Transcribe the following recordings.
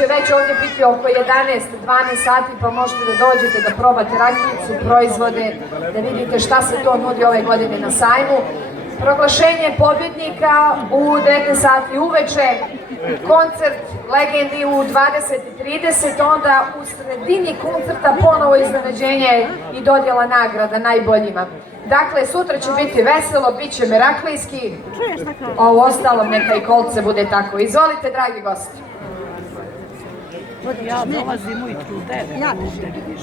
će već ovdje biti oko 11-12 sati, pa možete da dođete da probate rakijicu, proizvode, da vidite šta se to nudi ove godine na sajmu. Proglašenje pobjednika u 19 sati uveče, koncert legendi u 20:30, onda u sredini koncerta ponovo iznenađenje i dodjela nagrada najboljima. Dakle, sutra će biti veselo, bit će meraklijski, a u ostalom neka i kolce bude tako. Izvolite, dragi gosti. Ja dolazim ujutru u 9. Ja ne vidiš.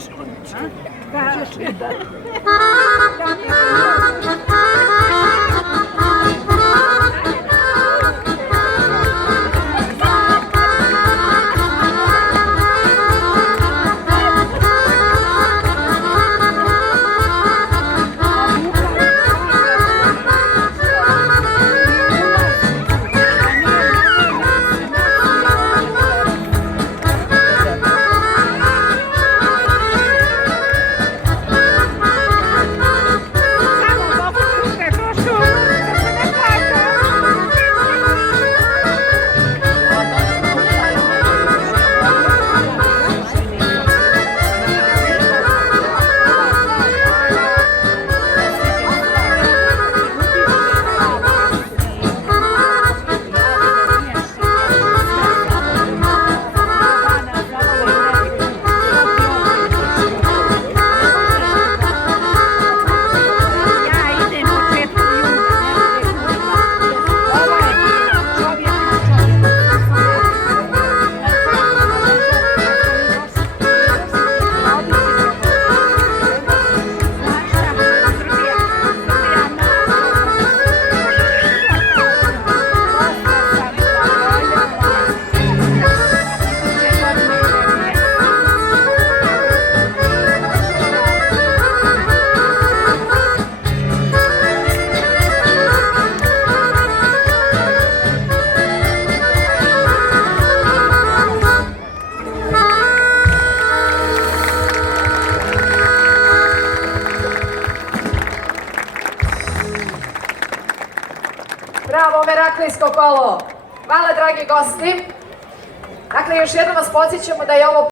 Bravo, meraklijsko kolo! Hvala, dragi gosti! Dakle, još jednom vas podsjećamo da je ovo